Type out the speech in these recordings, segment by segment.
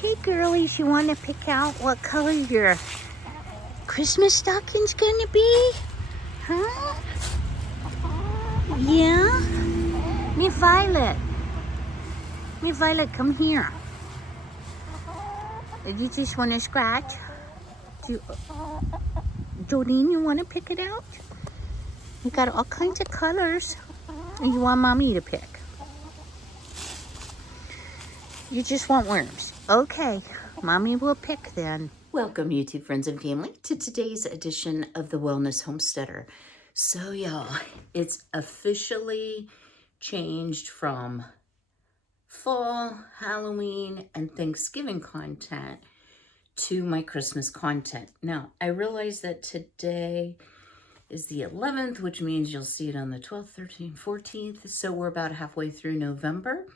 Hey girlies, you want to pick out what color your Christmas stocking's gonna be? Huh? Yeah? Me Violet. Me Violet, come here. You just want to scratch? Jolene, you want to pick it out? You got all kinds of colors. And you want mommy to pick? You just want worms. Okay, mommy will pick then. Welcome, YouTube friends and family, to today's edition of the Wellness Homesteader. So, y'all, it's officially changed from fall, Halloween, and Thanksgiving content to my Christmas content. Now, I realize that today is the 11th, which means you'll see it on the 12th, 13th, 14th. So we're about halfway through November.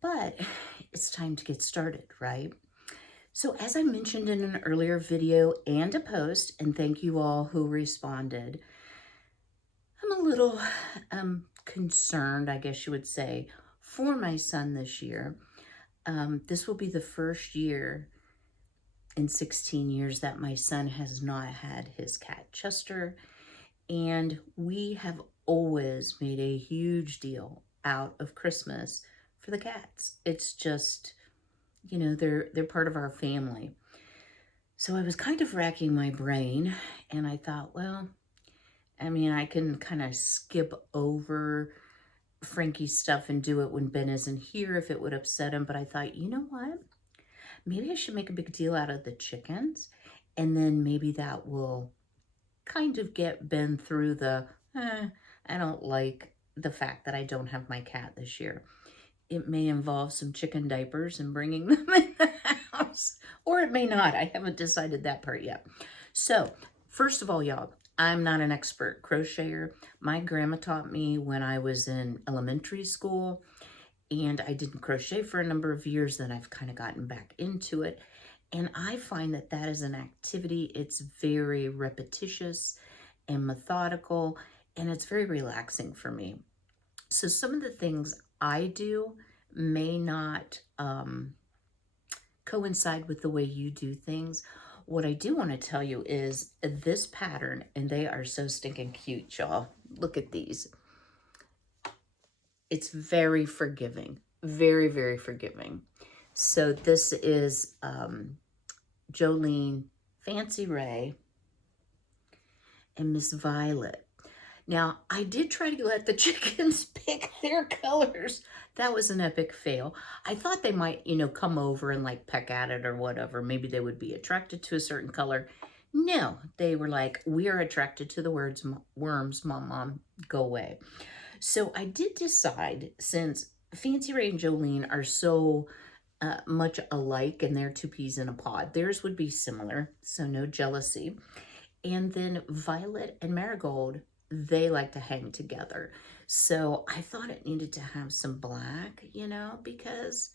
But it's time to get started, right? So as I mentioned in an earlier video and a post, and thank you all who responded, I'm a little concerned, I guess you would say, for my son this year. This will be the first year in 16 years that my son has not had his cat Chester, and we have always made a huge deal out of Christmas for the cats. It's just, you know, they're part of our family. So I was kind of racking my brain, and I thought, well, I mean, I can kind of skip over Frankie's stuff and do it when Ben isn't here if it would upset him. But I thought, you know what? Maybe I should make a big deal out of the chickens, and then maybe that will kind of get Ben through the, I don't like the fact that I don't have my cat this year. It may involve some chicken diapers and bringing them in the house, or it may not. I haven't decided that part yet. So, first of all, y'all, I'm not an expert crocheter. My grandma taught me when I was in elementary school, and I didn't crochet for a number of years. Then I've kind of gotten back into it, and I find that that is an activity. It's very repetitious and methodical, and it's very relaxing for me. So some of the things I do may not coincide with the way you do things. What I do want to tell you is this pattern, and they are so stinking cute, y'all. Look at these. It's very forgiving, very, very forgiving. So this is Jolene, Fancy Ray, and Miss Violet. Now, I did try to let the chickens pick their colors. That was an epic fail. I thought they might, you know, come over and like peck at it or whatever. Maybe they would be attracted to a certain color. No, they were like, we are attracted to the worms, mom, go away. So I did decide, since Fancy Ray and Jolene are so much alike and they're two peas in a pod, theirs would be similar, so no jealousy. And then Violet and Marigold, they like to hang together. So I thought it needed to have some black, you know, because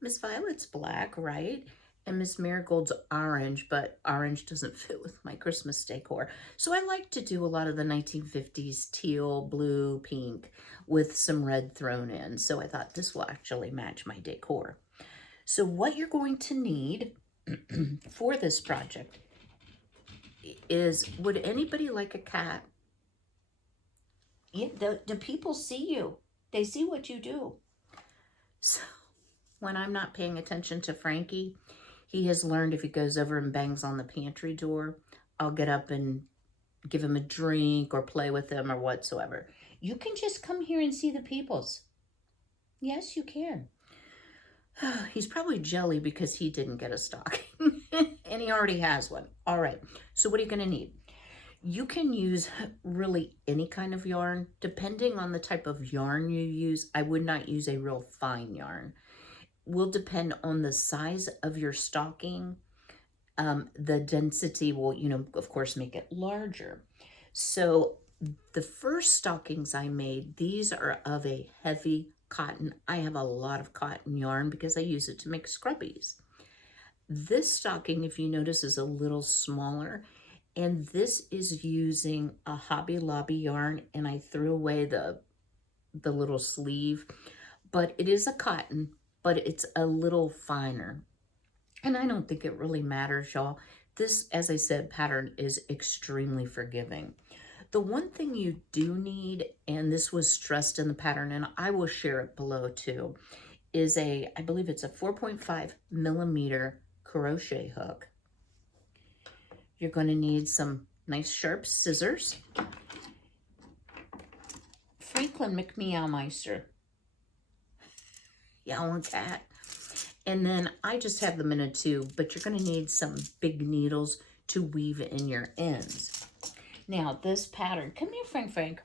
Miss Violet's black, right? And Miss Marigold's orange, but orange doesn't fit with my Christmas decor. So I like to do a lot of the 1950s teal, blue, pink with some red thrown in. So I thought this will actually match my decor. So what you're going to need for this project is, would anybody like a cat? The people see you. They see what you do. So when I'm not paying attention to Frankie, he has learned if he goes over and bangs on the pantry door, I'll get up and give him a drink or play with him or whatsoever. You can just come here and see the peoples. Yes, you can. He's probably jelly because he didn't get a stocking and he already has one. All right, so what are you going to need? You can use really any kind of yarn. Depending on the type of yarn you use, I would not use a real fine yarn. Will depend on the size of your stocking. The density will, you know, of course, make it larger. So the first stockings I made, these are of a heavy cotton. I have a lot of cotton yarn because I use it to make scrubbies. This stocking, if you notice, is a little smaller. And this is using a Hobby Lobby yarn, and I threw away the little sleeve, but it is a cotton, but it's a little finer. And I don't think it really matters, y'all. This, as I said, pattern is extremely forgiving. The one thing you do need, and this was stressed in the pattern, and I will share it below too, is I believe it's a 4.5 millimeter crochet hook. You're going to need some nice sharp scissors. Franklin McMeowmeister. Yowl cat. And then I just have them in a tube, but you're going to need some big needles to weave in your ends. Now, this pattern, come here, Frank.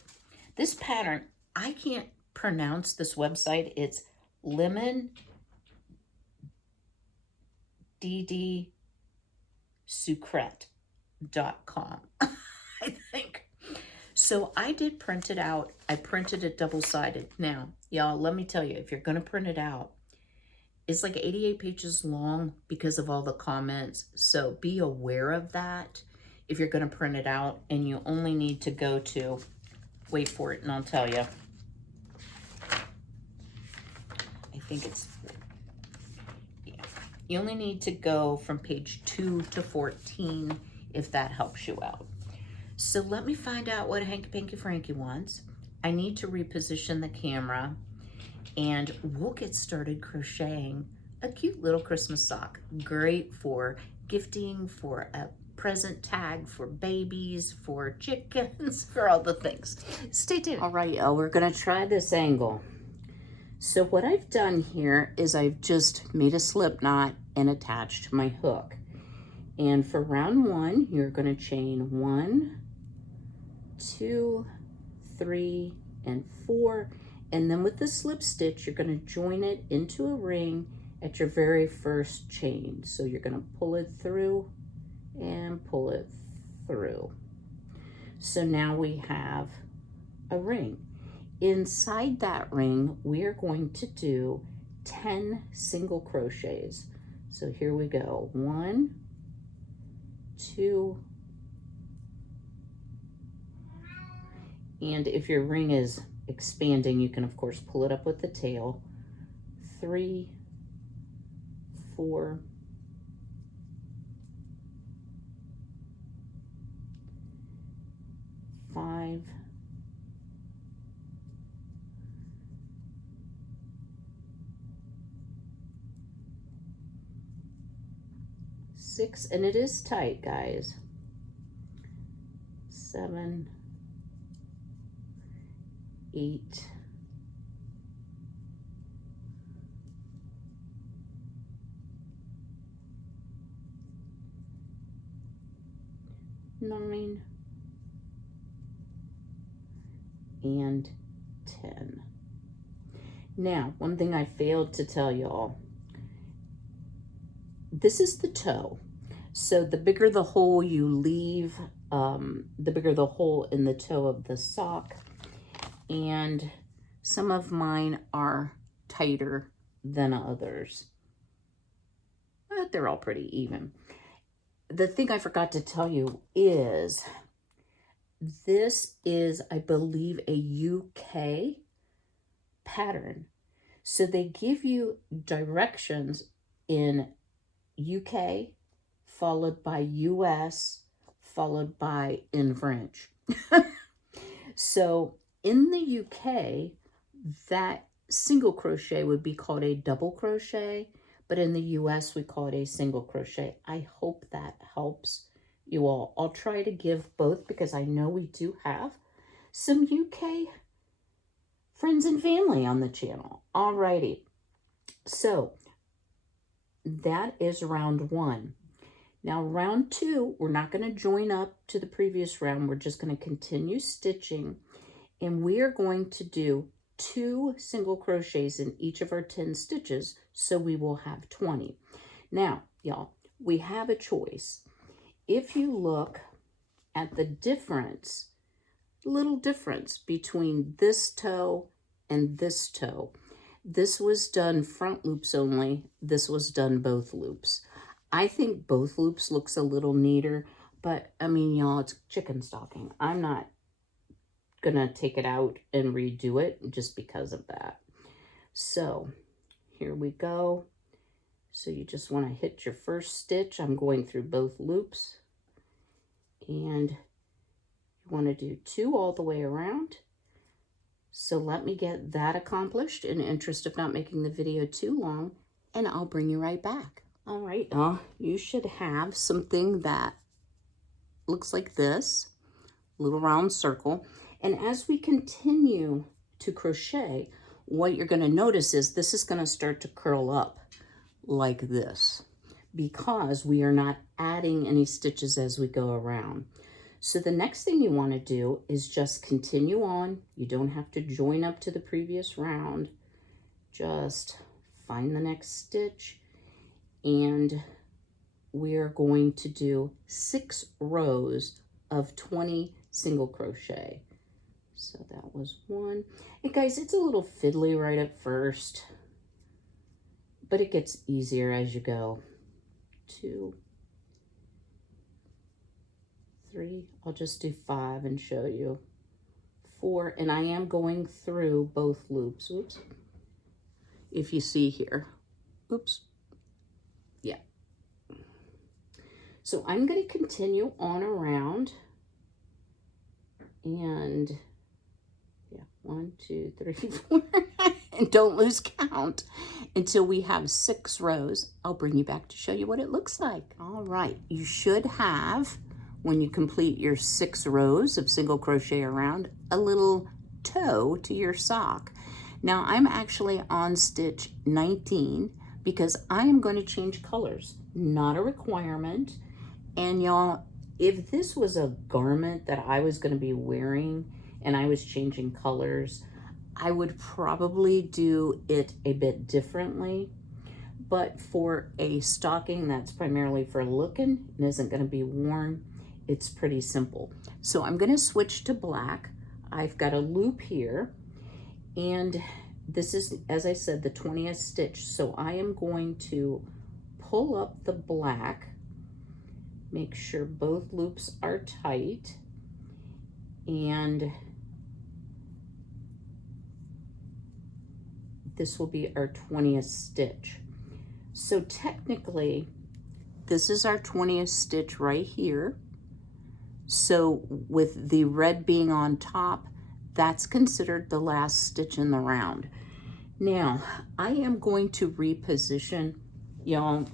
This pattern, I can't pronounce this website. It's lemondddsucrete.com, I think. So I did print it out. I printed it double-sided. Now, y'all, let me tell you, if you're going to print it out, it's like 88 pages long because of all the comments. So be aware of that if you're going to print it out. And you only need to go to, wait for it and I'll tell you. I think it's, yeah. You only need to go from page 2 to 14 if that helps you out. So let me find out what Hanky Panky Frankie wants. I need to reposition the camera. And we'll get started crocheting a cute little Christmas sock. Great for gifting, for a present tag, for babies, for chickens, for all the things. Stay tuned. All right, y'all, we're gonna try this angle. So what I've done here is I've just made a slip knot and attached my hook. And for round 1, you're gonna chain 1, 2, 3, and 4. And then with the slip stitch, you're going to join it into a ring at your very first chain. So you're going to pull it through and pull it through. So now we have a ring. Inside that ring, we are going to do 10 single crochets. So here we go. 1, 2, and if your ring is expanding, you can of course pull it up with the tail. 3, 4, 5, 6, and it is tight, guys. 7, 8, 9, and 10. Now, one thing I failed to tell y'all, this is the toe. So the bigger the hole you leave, the bigger the hole in the toe of the sock. And some of mine are tighter than others, but they're all pretty even. The thing I forgot to tell you is this is, I believe, a UK pattern. So they give you directions in UK, followed by US, followed by in French. So in the UK, that single crochet would be called a double crochet, but in the US, we call it a single crochet. I hope that helps you all. I'll try to give both because I know we do have some UK friends and family on the channel. Alrighty, so that is round 1. Now round 2, we're not going to join up to the previous round. We're just going to continue stitching, and we are going to do 2 single crochets in each of our 10 stitches, so we will have 20. Now, y'all, we have a choice. If you look at the difference, little difference between this toe and this toe, this was done front loops only, this was done both loops. I think both loops looks a little neater, but I mean, y'all, it's chicken stocking. I'm not gonna take it out and redo it just because of that. So here we go. So you just want to hit your first stitch. I'm going through both loops, and you want to do 2 all the way around. So let me get that accomplished in the interest of not making the video too long, and I'll bring you right back. All right, you should have something that looks like this, little round circle. And as we continue to crochet, what you're going to notice is this is going to start to curl up like this, because we are not adding any stitches as we go around. So the next thing you want to do is just continue on. You don't have to join up to the previous round. Just find the next stitch, and we're going to do 6 rows of 20 single crochet. So that was 1. And guys, it's a little fiddly right at first, but it gets easier as you go. 2, 3, I'll just do 5 and show you. 4, and I am going through both loops. Oops. If you see here. Oops. Yeah. So I'm going to continue on around, and yeah, 1, 2, 3, 4, and don't lose count until we have 6 rows. I'll bring you back to show you what it looks like. All right, you should have, when you complete your 6 rows of single crochet around, a little toe to your sock. Now I'm actually on stitch 19 because I am going to change colors, not a requirement. And y'all, if this was a garment that I was going to be wearing and I was changing colors, I would probably do it a bit differently. But for a stocking that's primarily for looking and isn't going to be worn, it's pretty simple. So I'm going to switch to black. I've got a loop here, and this is, as I said, the 20th stitch. So I am going to pull up the black, make sure both loops are tight, and this will be our 20th stitch. So technically, this is our 20th stitch right here. So with the red being on top, that's considered the last stitch in the round. Now, I am going to reposition, y'all,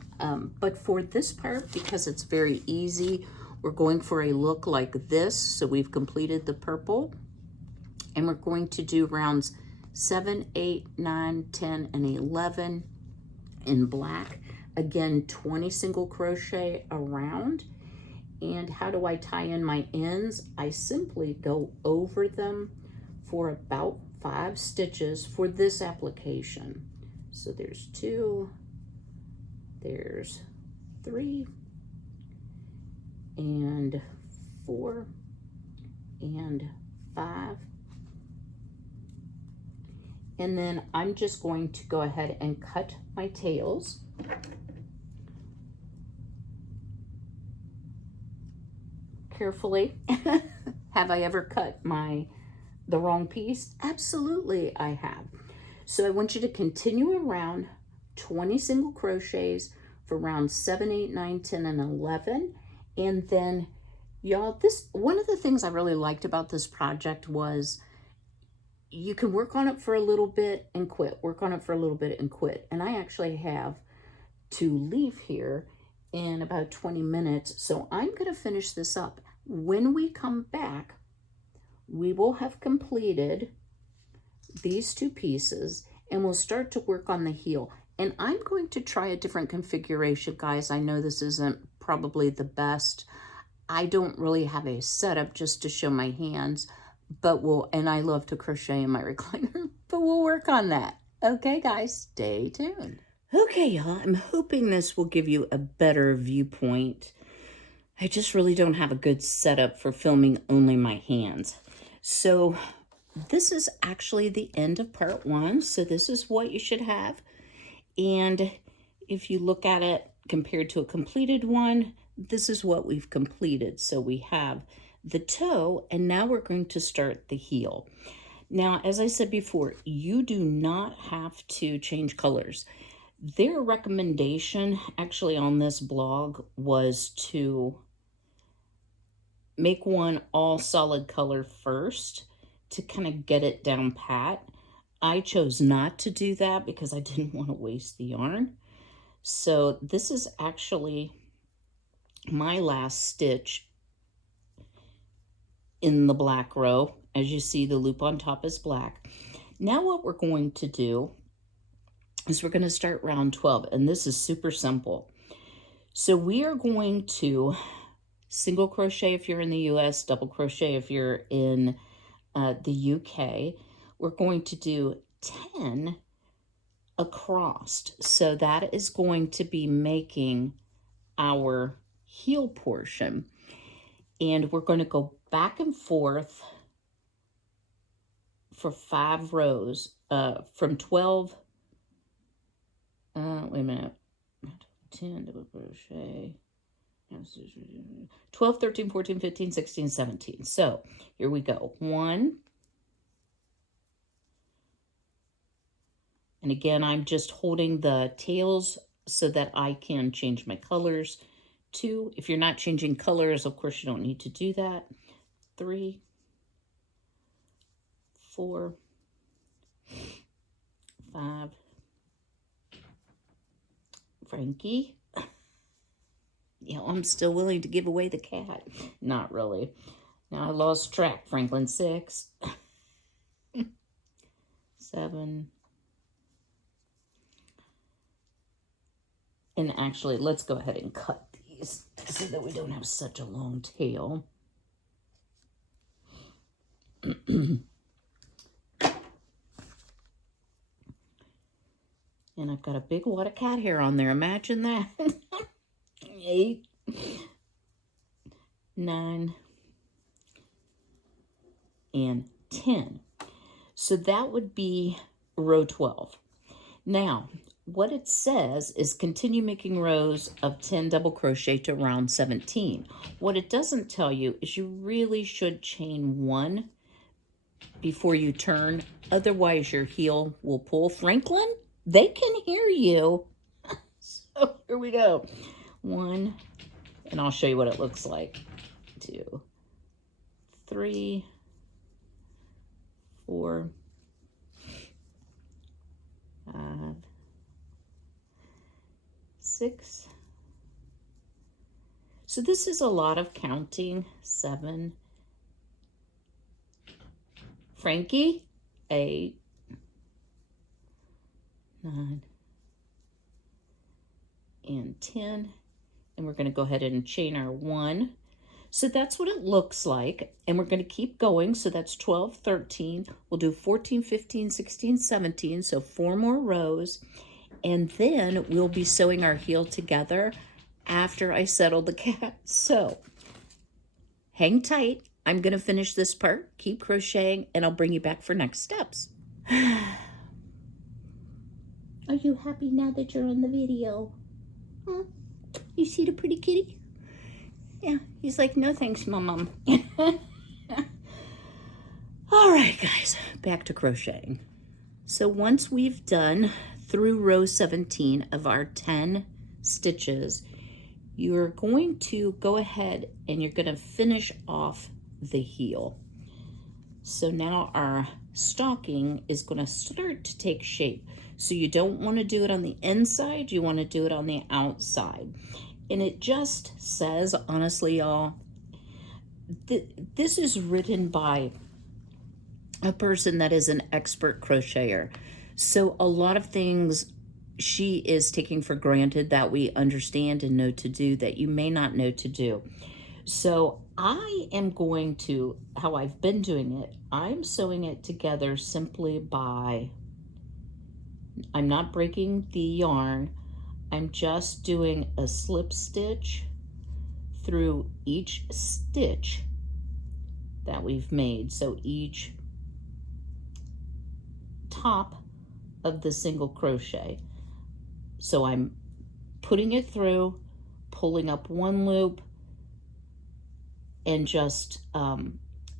but for this part, because it's very easy, we're going for a look like this. So we've completed the purple, and we're going to do rounds 7, 8, 9, 10, and 11 in black. Again, 20 single crochet around. And how do I tie in my ends? I simply go over them for about 5 stitches for this application. So there's 2, there's 3, and 4, and 5. And then I'm just going to go ahead and cut my tails. Carefully. Have I ever cut the wrong piece? Absolutely, I have. So I want you to continue around 20 single crochets for rounds 7, 8, 9, 10, and 11. And then, y'all, one of the things I really liked about this project was you can work on it for a little bit and quit, work on it for a little bit and quit. And I actually have to leave here in about 20 minutes. So I'm going to finish this up. When we come back, we will have completed these 2 pieces, and we'll start to work on the heel. And I'm going to try a different configuration, guys. I know this isn't probably the best. I don't really have a setup just to show my hands, but and I love to crochet in my recliner, but we'll work on that. Okay, guys, stay tuned. Okay, y'all, I'm hoping this will give you a better viewpoint. I just really don't have a good setup for filming only my hands. So this is actually the end of part 1. So this is what you should have. And if you look at it compared to a completed one, this is what we've completed. So we have the toe, and now we're going to start the heel. Now, as I said before, you do not have to change colors. Their recommendation actually on this blog was to make one all solid color first to kind of get it down pat. I chose not to do that because I didn't want to waste the yarn. So this is actually my last stitch in the black row. As you see, the loop on top is black. Now what we're going to do is we're going to start round 12, and this is super simple. So we are going to single crochet if you're in the US, double crochet if you're in the UK. We're going to do 10 across. So that is going to be making our heel portion. And we're going to go back and forth for 5 rows from 12. Wait a minute. 10 double crochet. 12, 13, 14, 15, 16, 17. So here we go. 1. And again, I'm just holding the tails so that I can change my colors. 2. If you're not changing colors, of course, you don't need to do that. 3, 4, 5. Frankie. You know, I'm still willing to give away the cat. Not really. Now I lost track. Franklin, 6. 7. And actually, let's go ahead and cut these so that we don't have such a long tail. And I've got a big wad of cat hair on there. Imagine that. 8, 9, and 10. So that would be row 12. Now, what it says is continue making rows of 10 double crochet to round 17. What it doesn't tell you is you really should chain 1 before you turn. Otherwise, your heel will pull. Franklin, they can hear you. So here we go. 1, and I'll show you what it looks like. 2, 3, 4, 5, 6. So this is a lot of counting. 7. Frankie, 8, 9, and 10. And we're going to go ahead and chain our 1. So that's what it looks like. And we're going to keep going. So that's 12, 13. We'll do 14, 15, 16, 17. So 4 more rows. And then we'll be sewing our heel together after I settle the cat. So hang tight. I'm going to finish this part. Keep crocheting, and I'll bring you back for next steps. Are you happy now that you're on the video? Huh? You see the pretty kitty? Yeah, he's like, no thanks, Mom. All right, guys, back to crocheting. So once we've done through row 17 of our 10 stitches, you're going to go ahead and you're going to finish off the heel. So now our stocking is going to start to take shape. So you don't want to do it on the inside, you want to do it on the outside. And it just says, honestly, y'all, this is written by a person that is an expert crocheter. So a lot of things she is taking for granted that we understand and know to do that you may not know to do. So I am going to, how I've been doing it, I'm sewing it together simply by, I'm not breaking the yarn, I'm just doing a slip stitch through each stitch that we've made. So each top of the single crochet. So I'm putting it through, pulling up one loop, and just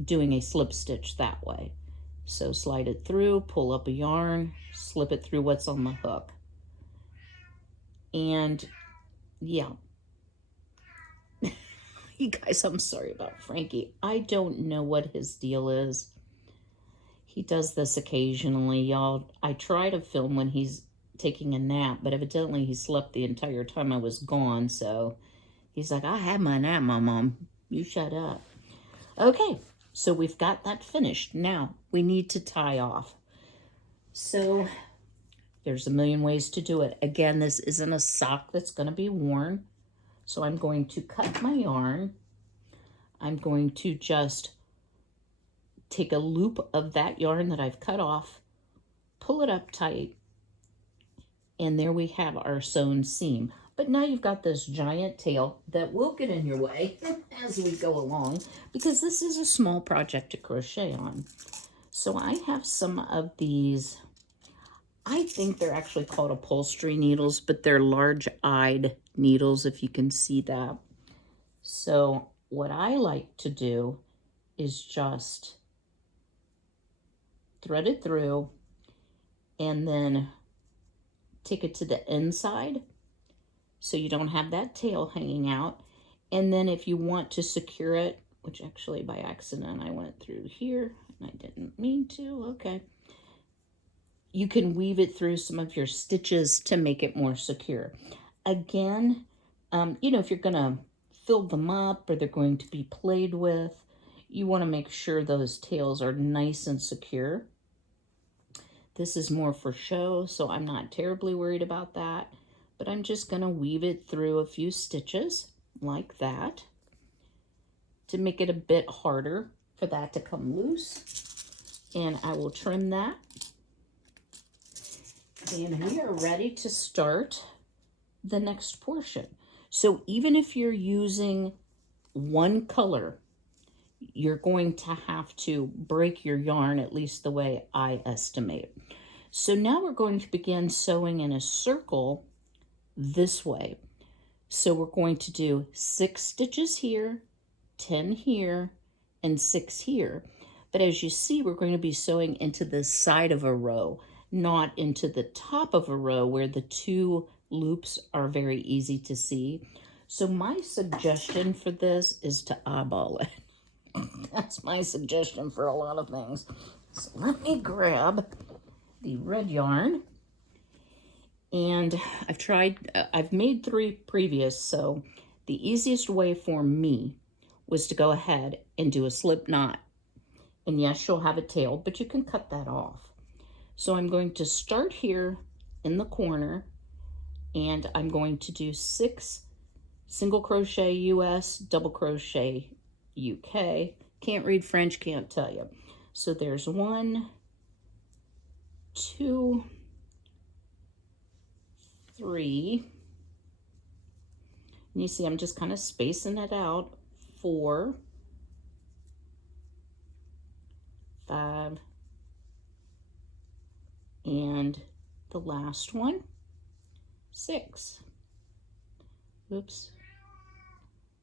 doing a slip stitch that way. So slide it through, pull up a yarn, slip it through what's on the hook. And yeah, you guys, I'm sorry about Frankie. I don't know what his deal is. He does this occasionally, y'all. I try to film when he's taking a nap, but evidently he slept the entire time I was gone. So he's like, I had my nap, Mom. You shut up. Okay, so we've got that finished. Now we need to tie off. So there's a million ways to do it. Again, this isn't a sock that's going to be worn. So I'm going to cut my yarn. I'm going to just take a loop of that yarn that I've cut off, pull it up tight, and there we have our sewn seam. But now you've got this giant tail that will get in your way as we go along, because this is a small project to crochet on. So I have some of these, I think they're actually called upholstery needles, but they're large-eyed needles, if you can see that. So what I like to do is just thread it through and then take it to the inside so you don't have that tail hanging out. And then if you want to secure it, which actually by accident I went through here and I didn't mean to, okay. You can weave it through some of your stitches to make it more secure. Again, you know, if you're gonna fill them up or they're going to be played with, you wanna make sure those tails are nice and secure. This is more for show, so I'm not terribly worried about that, but I'm just gonna weave it through a few stitches like that to make it a bit harder for that to come loose. And I will trim that. And we are ready to start the next portion. So even if you're using one color, you're going to have to break your yarn, at least the way I estimate. So now we're going to begin sewing in a circle this way. So we're going to do 6 stitches here, 10 here, and 6 here. But as you see, we're going to be sewing into the side of a row, not into the top of a row where the 2 loops are very easy to see. So my suggestion for this is to eyeball it. That's my suggestion for a lot of things. So let me grab the red yarn. And I've made 3 previous, so the easiest way for me was to go ahead and do a slip knot. And yes, you'll have a tail, but you can cut that off. So I'm going to start here in the corner, and I'm going to do 6 single crochet US, double crochet UK. Can't read French, can't tell you. So there's 1, 2, 3. And you see I'm just kind of spacing it out. 4, 5, and the last one, 6. Oops.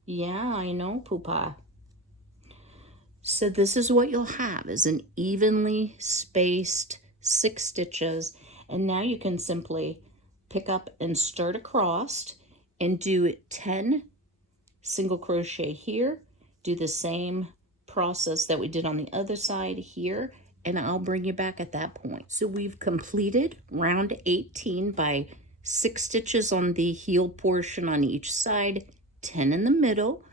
Yeah, I know, Poopa. So this is what you'll have, is an evenly spaced 6 stitches. And now you can simply pick up and start across and do 10 single crochet here. Do the same process that we did on the other side here, and I'll bring you back at that point. So we've completed round 18 by 6 stitches on the heel portion on each side, 10 in the middle.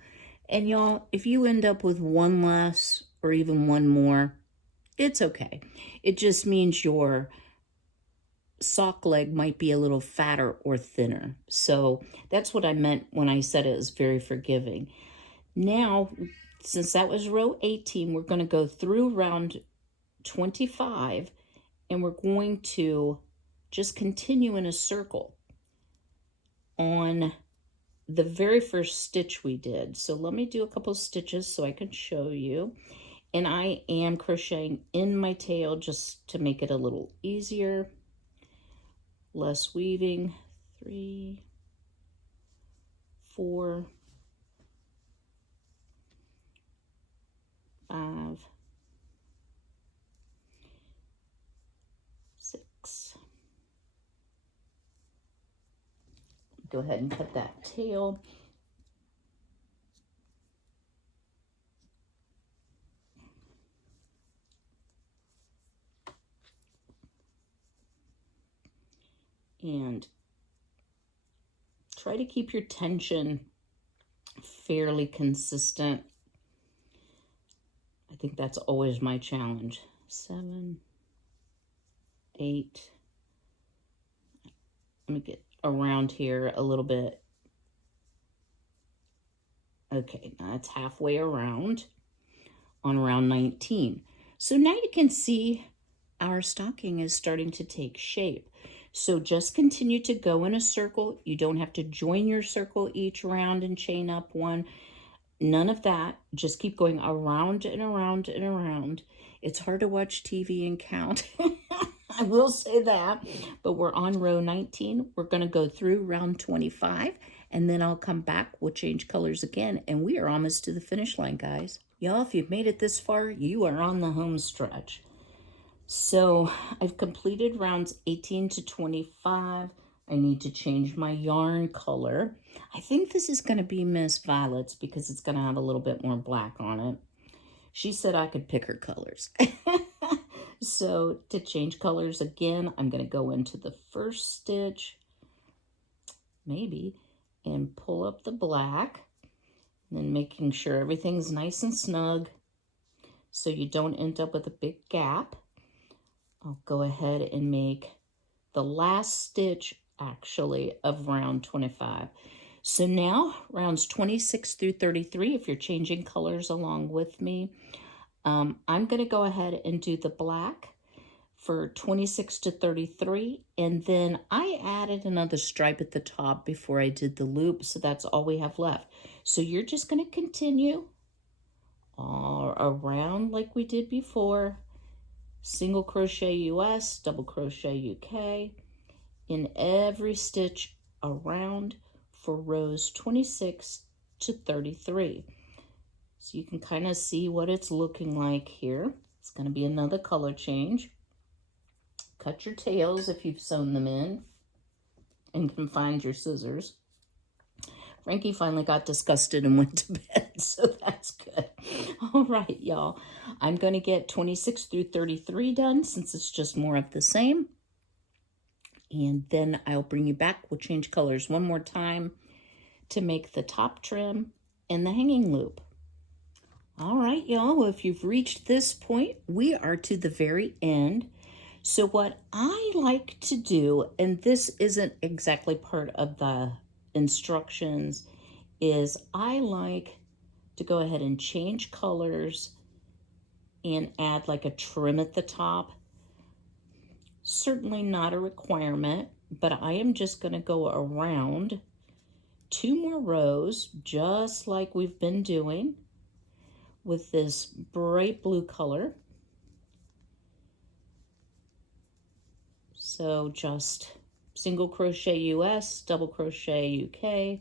And y'all, if you end up with 1 less or even 1 more, it's okay. It just means your sock leg might be a little fatter or thinner. So that's what I meant when I said it was very forgiving. Now, since that was row 18, we're going to go through round 25, and we're going to just continue in a circle on the very first stitch we did. So let me do a couple stitches so I can show you. And I am crocheting in my tail just to make it a little easier. Less weaving. 3, 4, 5, 6, Go ahead and cut that tail. And try to keep your tension fairly consistent. I think that's always my challenge. 7, 8. Let me get around here a little bit. Okay, now it's halfway around on round 19. So now you can see our stocking is starting to take shape. So just continue to go in a circle. You don't have to join your circle each round and chain up one. None of that. Just keep going around and around and around. It's hard to watch TV and count. I will say that. But we're on row 19. We're going to go through round 25. And then I'll come back. We'll change colors again. And we are almost to the finish line, guys. Y'all, if you've made it this far, you are on the home stretch. So I've completed rounds 18 to 25. I need to change my yarn color. I think this is going to be Miss Violet's because it's going to have a little bit more black on it. She said I could pick her colors. So to change colors again, I'm going to go into the first stitch, maybe, and pull up the black. And then making sure everything's nice and snug so you don't end up with a big gap. I'll go ahead and make the last stitch actually of round 25. So now rounds 26 through 33, if you're changing colors along with me, I'm going to go ahead and do the black for 26 to 33. And then I added another stripe at the top before I did the loop. So that's all we have left. So you're just going to continue all around like we did before. Single crochet US, double crochet UK in every stitch around for rows 26 to 33. So you can kind of see what it's looking like here. It's going to be another color change. Cut your tails if you've sewn them in and can find your scissors. Frankie finally got disgusted and went to bed, so that's good. All right, y'all. I'm going to get 26 through 33 done since it's just more of the same. And then I'll bring you back. We'll change colors one more time to make the top trim and the hanging loop. All right, y'all. Well, if you've reached this point, we are to the very end. So what I like to do, and this isn't exactly part of the instructions, is I like to go ahead and change colors and add like a trim at the top. Certainly not a requirement, but I am just going to go around 2 more rows just like we've been doing with this bright blue color. So just single crochet US, double crochet UK,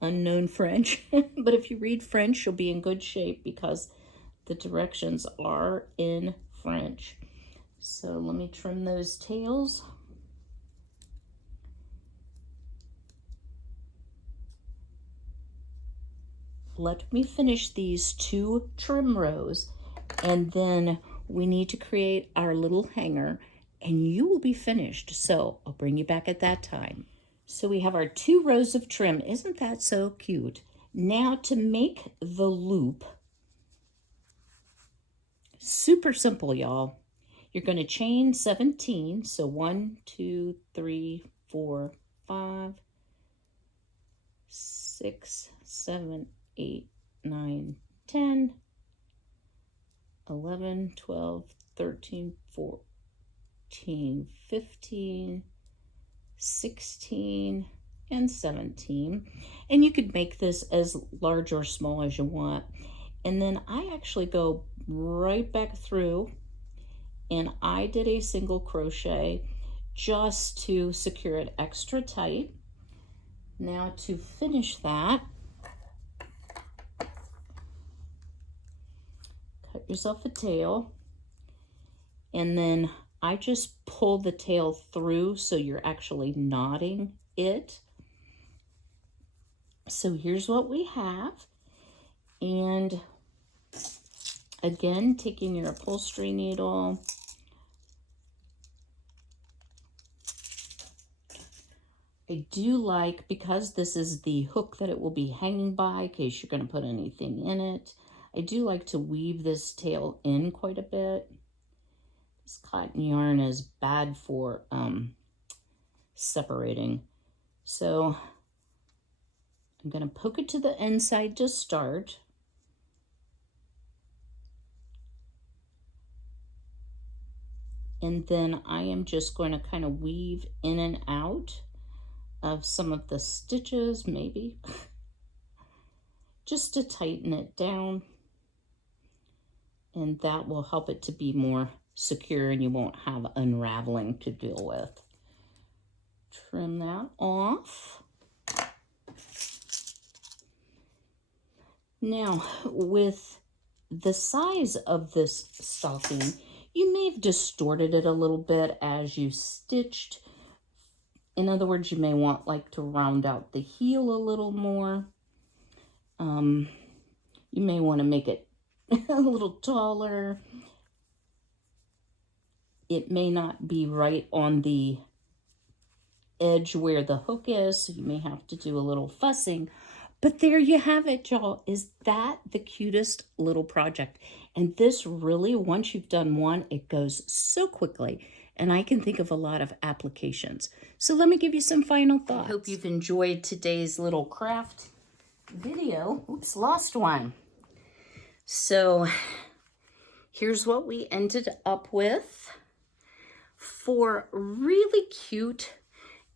unknown French. But if you read French, you'll be in good shape because the directions are in French. So let me trim those tails. Let me finish these 2 trim rows, and then we need to create our little hanger, and you will be finished. So I'll bring you back at that time. So we have our 2 rows of trim. Isn't that so cute? Now to make the loop, super simple, y'all. You're going to chain 17. So 1, 2, 3, 4, 5, 6, 7, 8, 9, 10, 11, 12, 13, 14, 15, 16, and 17. And you could make this as large or small as you want. And then I actually go right back through and I did a single crochet just to secure it extra tight. Now to finish that, cut yourself a tail, and then I just pull the tail through so you're actually knotting it. So here's what we have. And again, taking your upholstery needle, I do like, because this is the hook that it will be hanging by in case you're going to put anything in it, I do like to weave this tail in quite a bit. This cotton yarn is bad for separating. So I'm going to poke it to the inside to start. And then I am just going to kind of weave in and out of some of the stitches, maybe, just to tighten it down. And that will help it to be more secure and you won't have unraveling to deal with. Trim that off. Now, with the size of this stocking, you may have distorted it a little bit as you stitched. In other words, you may want like to round out the heel a little more. You may want to make it a little taller. It may not be right on the edge where the hook is, so you may have to do a little fussing. But there you have it, y'all. Is that the cutest little project? And this really, once you've done one, it goes so quickly. And I can think of a lot of applications. So let me give you some final thoughts. I hope you've enjoyed today's little craft video. Oops, lost one. So here's what we ended up with. 4 really cute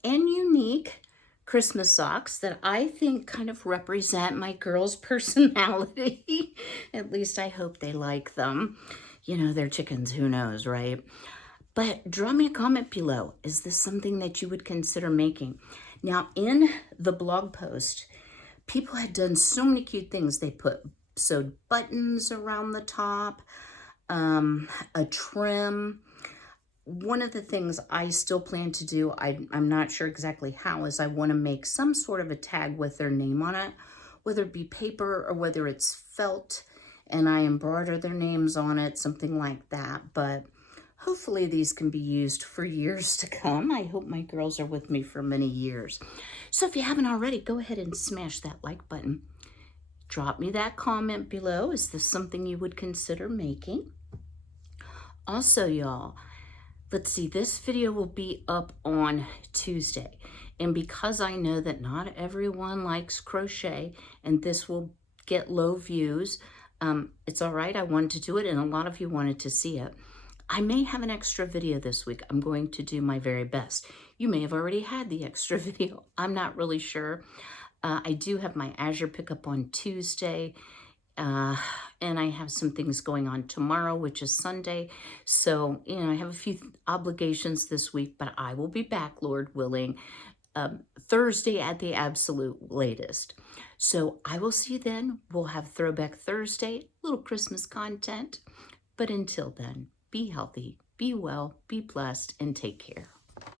and unique Christmas socks that I think kind of represent my girls' personality. At least I hope they like them. You know, they're chickens, who knows, right? But draw me a comment below. Is this something that you would consider making? Now, in the blog post, people had done so many cute things. They sewed buttons around the top, a trim. One of the things I still plan to do, I'm not sure exactly how, is I want to make some sort of a tag with their name on it, whether it be paper or whether it's felt, and I embroider their names on it, something like that. But hopefully these can be used for years to come. I hope my girls are with me for many years. So if you haven't already, go ahead and smash that like button. Drop me that comment below. Is this something you would consider making? Also, y'all, let's see, this video will be up on Tuesday. And because I know that not everyone likes crochet and this will get low views, it's all right. I wanted to do it and a lot of you wanted to see it. I may have an extra video this week. I'm going to do my very best. You may have already had the extra video. I'm not really sure. I do have my Azure pickup on Tuesday. And I have some things going on tomorrow, which is Sunday. So, you know, I have a few obligations this week, but I will be back, Lord willing, Thursday at the absolute latest. So I will see you then. We'll have Throwback Thursday, little Christmas content. But until then, be healthy, be well, be blessed, and take care.